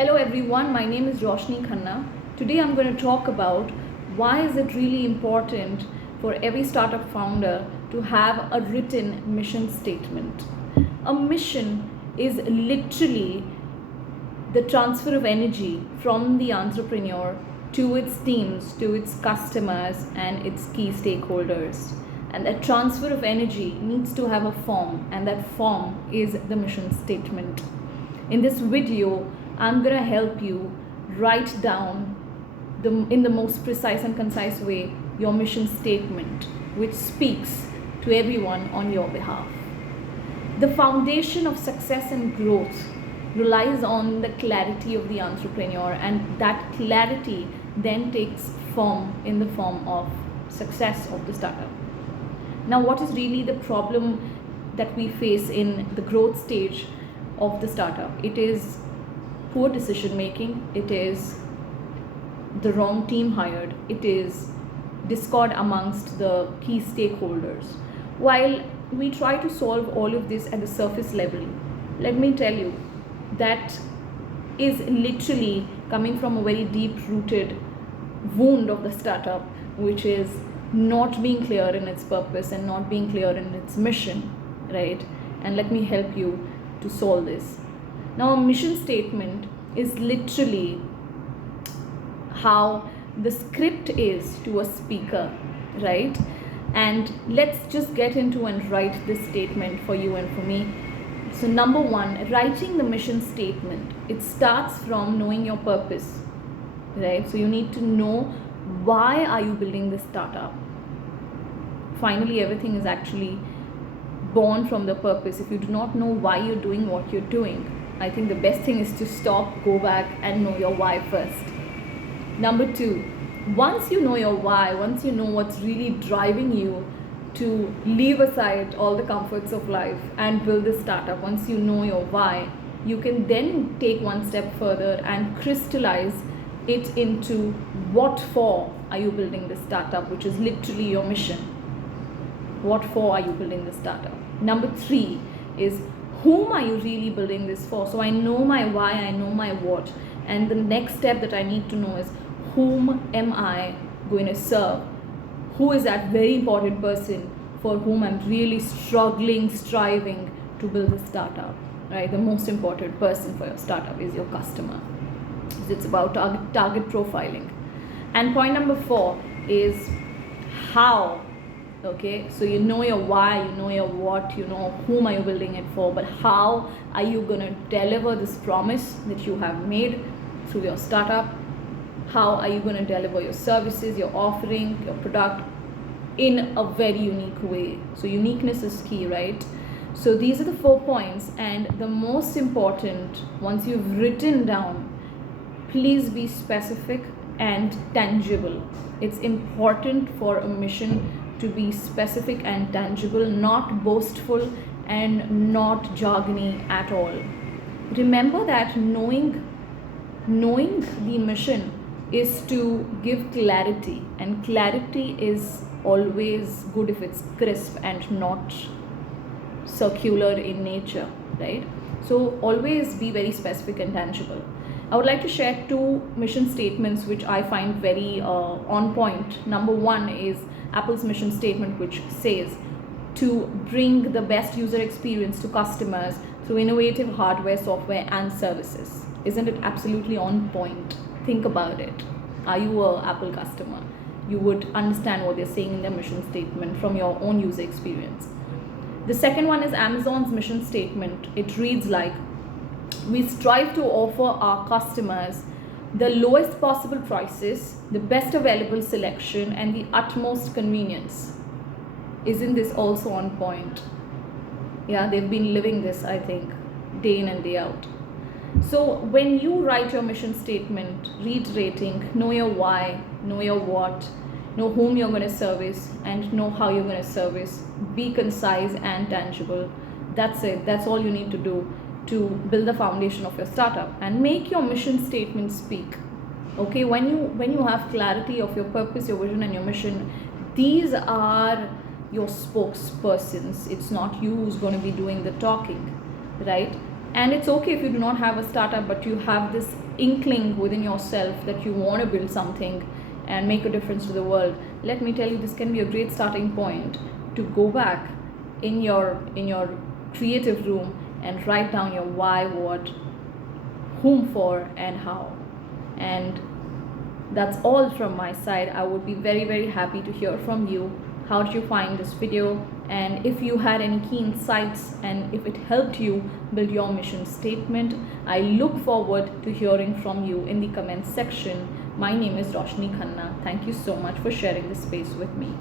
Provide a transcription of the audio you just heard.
Hello everyone, my name is Roshni Khanna. Today I'm going to talk about why is it really important for every startup founder to have a written mission statement. A mission is literally the transfer of energy from the entrepreneur to its teams, to its customers and its key stakeholders. And that transfer of energy needs to have a form, and that form is the mission statement. In this video, I'm going to help you write down in the most precise and concise way your mission statement, which speaks to everyone on your behalf. The foundation of success and growth relies on the clarity of the entrepreneur, and that clarity then takes form in the form of success of the startup. Now, what is really the problem that we face in the growth stage of the startup? It is poor decision making, it is the wrong team hired, it is discord amongst the key stakeholders. While we try to solve all of this at the surface level, let me tell you, that is literally coming from a very deep rooted wound of the startup, which is not being clear in its purpose and not being clear in its mission, right? And let me help you to solve this. Now, a mission statement is literally how the script is to a speaker, right? And let's just get into and write this statement for you and for me. So number one, writing the mission statement, it starts from knowing your purpose, right? So you need to know, why are you building this startup? Finally, everything is actually born from the purpose. If you do not know why you're doing what you're doing, I think the best thing is to stop, go back and know your why first. Number two, once you know your why, once you know what's really driving you to leave aside all the comforts of life and build this startup, once you know your why, you can then take one step further and crystallize it into what for are you building this startup, which is literally your mission. What for are you building this startup? Number three is, whom are you really building this for? So I know my why, I know my what, and the next step that I need to know is, whom am I going to serve? Who is that very important person for whom I'm really struggling, striving to build a startup, right? The most important person for your startup is your customer. So it's about target profiling. And point number four is how. Okay, so you know your why, you know your what, you know whom are you building it for, but how are you going to deliver this promise that you have made through your startup? How are you going to deliver your services, your offering, your product in a very unique way? So uniqueness is key, right? So these are the 4 points, and the most important, once you've written down, please be specific and tangible. It's important for a mission to be specific and tangible, not boastful and not jargony at all. Remember that knowing the mission is to give clarity, and clarity is always good if it's crisp and not circular in nature, right? So always be very specific and tangible. I would like to share 2 mission statements which I find very on point. Number one is Apple's mission statement, which says to bring the best user experience to customers through innovative hardware, software and services. Isn't it absolutely on point? Think about it. Are you an Apple customer? You would understand what they're saying in their mission statement from your own user experience. The second one is Amazon's mission statement. It reads like, we strive to offer our customers the lowest possible prices, the best available selection and the utmost convenience. Isn't this also on point? Yeah, they've been living this, I think, day in and day out. So when you write your mission statement, reiterating, know your why, know your what, know whom you're going to service and know how you're going to service, be concise and tangible. That's it. That's all you need to do to build the foundation of your startup, and make your mission statement speak. Okay, when you have clarity of your purpose, your vision and your mission, these are your spokespersons. It's not you who's going to be doing the talking, right? And it's okay if you do not have a startup, but you have this inkling within yourself that you want to build something and make a difference to the world. Let me tell you, this can be a great starting point to go back in your creative room and write down your why, what, whom for, and how. And that's all from my side. I would be very, very happy to hear from you. How did you find this video? And if you had any key insights and if it helped you build your mission statement, I look forward to hearing from you in the comments section. My name is Roshni Khanna. Thank you so much for sharing this space with me.